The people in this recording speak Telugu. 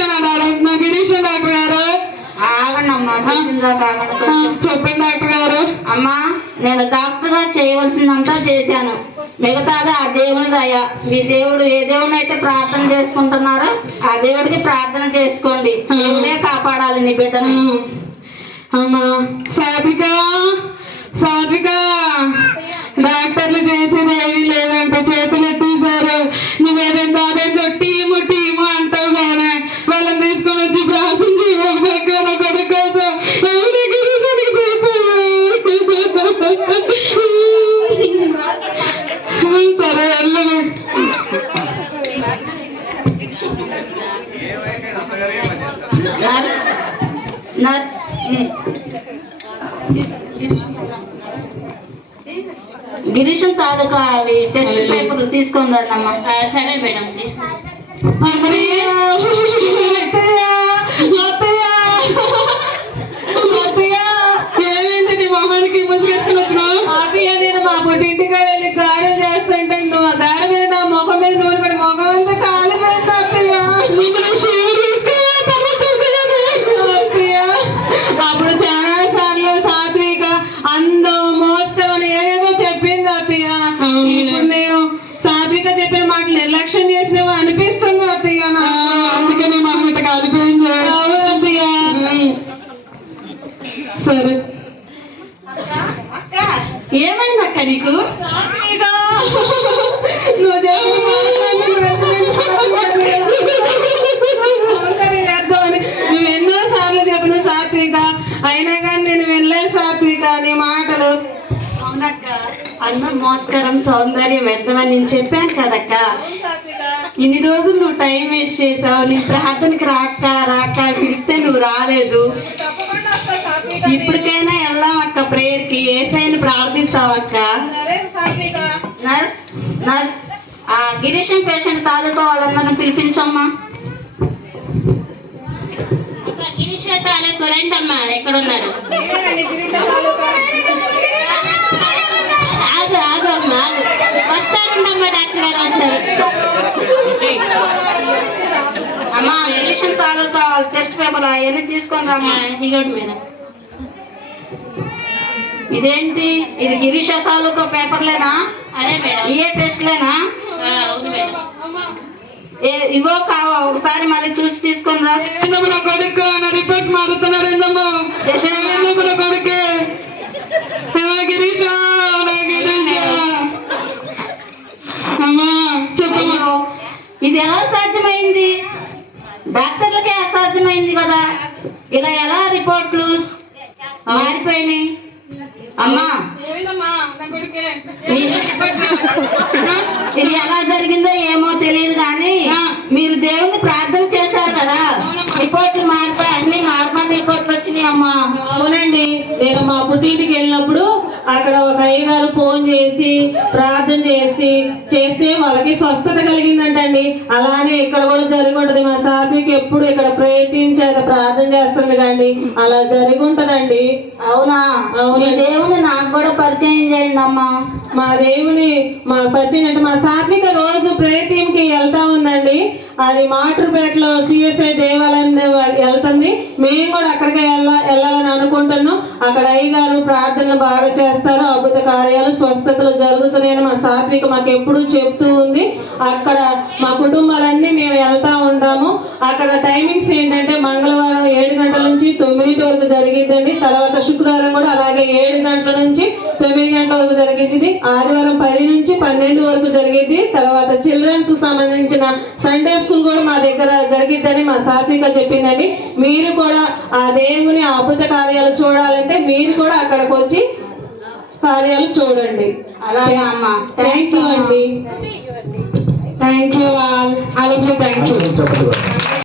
గిరీష్ అన్నాడు నా గిరీష్ డాక్టర్ గారు. చెప్పండి డాక్టర్ గారు. అమ్మా నేను డాక్టర్గా చేయవలసిందంతా చేశాను. మిగతాది ఆ దేవుని దయ. మీ దేవుడు ఏ దేవుని అయితే ప్రార్థన చేసుకుంటున్నారో ఆ దేవుడికి ప్రార్థన చేసుకోండి. దేవుడే కాపాడాలి నీ బిడ్డని. అమ్మా సాత్విక సాత్విక. సరే నర్స్ గిరీశం తాలూకా అవి టెస్ట్ పేపర్లు తీసుకొని రండి అమ్మా సరే మేడం. తీసుకుంటాం ఇప్పుడు నేను సాత్విక చెప్పిన మాట నిర్లక్ష్యం చేసినవో అనిపిస్తుంది అత్తయ్య అందుకని మా మాట కాలిపోయింది అవును అత్తయ్య. సరే. ఏమైంది అక్క నీకు నువ్వు ఎన్నో సార్లు చెప్పిన సాత్విక అయినా కానీ నేను వెళ్ళలేదు సాత్విక నీ మాటలు. అవునక్క అన్న మోస్కరం సౌందర్యం వ్యర్థమని నేను చెప్పాను కదక్క. ఇన్ని రోజులు నువ్వు టైం వేస్ట్ చేసావు నీ ప్రార్థనకి రాక రాక పిలిస్తే నువ్వు రాలేదు. ఇప్పటికైనా వెళ్దాం అక్క ప్రేయర్కి. ఏసైని ప్రార్థిస్తావక్క నర్స్ నర్స్. ఆ గిరీశం పేషెంట్ తాలూకా వాళ్ళందరిని పిలిపించమ్మా గిరీష తాలూకు రండి అమ్మా ఎక్కడున్నారు ఆగు ఆగు అమ్మా ఆగు వస్తారండమ్మా డాక్టర్ గారు వస్తారు అమ్మా గిరీశం తాలూకా వాళ్ళ టెస్ట్ పేపర్ అవన్నీ తీసుకొని మేడం. ఇదేంటి? ఇది గిరీష తాలూకా పేపర్లేనా? అదే మేడం. ఏ టెస్ట్లేనా? అవును మేడం. ఏ ఇవో కావా? ఒకసారి మళ్ళీ చూసి తీసుకొని రా. ఏందమ్మా నా కొడుకు మారుతున్నారు నా కొడుకు. గిరీష కదా ఇలా ఎలా రిపోర్ట్లు? మారిపోయినాయి. అమ్మా. ఇది- ఎలా జరిగిందో ఏమో తెలియదు కానీ మీరు దేవుణ్ణి ప్రార్థన చేశారు కదా. రిపోర్ట్లు మారిపోయి అన్ని నార్మల్ రిపోర్ట్లు వచ్చినాయి అమ్మా అవునండి. నేను మా పుట్టింటికి వెళ్ళినప్పుడు అక్కడ ఒక అయ్యగారు ఫోన్ చేసి ప్రార్థన చేసి చేస్తే వాళ్ళకి స్వస్థత కలిగిందంటండి. అలానే ఇక్కడ కూడా జరిగి ఉంటది మా సాత్విక్ ఎప్పుడు ఇక్కడ ప్రయత్నించేత ప్రార్థన చేస్తుంది కండి అలా జరిగి ఉంటదండి అవునా? అవునండి. మీ దేవుణ్ణి నాకు కూడా పరిచయం చేయండి అమ్మా. మా దేవుని మా పరిచయం అంటే మా సాత్విక రోజు ప్రేయర్ వెళ్తా ఉందండి. అది మాటూరుపేటలో సిఎస్ఐ దేవాలయం దేవ- వెళ్తుంది. మేము కూడా అక్కడికి వెళ్ళ వెళ్ళాలని అనుకుంటున్నాం. అక్కడ అయ్యగారు ప్రార్థనలు బాగా చేస్తారు అద్భుత కార్యాలు స్వస్థతలు జరుగుతున్నాయని మా సాత్విక మాకు ఎప్పుడూ చెప్తూ ఉంది. అక్కడ మా కుటుంబాలన్నీ మేము వెళ్తా ఉంటాము. అక్కడ టైమింగ్స్ ఏంటంటే మంగళవారం ఏడు గంటల నుంచి తొమ్మిది వరకు జరిగిద్దండి. తర్వాత శుక్రవారం కూడా అలాగే ఏడు గంటల నుంచి తొమ్మిది గంటల వరకు జరిగింది. ఆదివారం పది నుంచి పన్నెండు వరకు జరిగేది. తర్వాత చిల్డ్రన్స్కు సంబంధించిన సండే స్కూల్ కూడా మా దగ్గర జరిగిద్దని మా సాత్విక చెప్పిందండి. మీరు కూడా ఆ దేవుని ఆ అద్భుత కార్యాలు చూడాలంటే మీరు కూడా అక్కడికి వచ్చి కార్యాలు చూడండి. అలాగే అమ్మా. థ్యాంక్ యూ అండి. థ్యాంక్ యూ ఆల్ అలాగే థ్యాంక్ యూ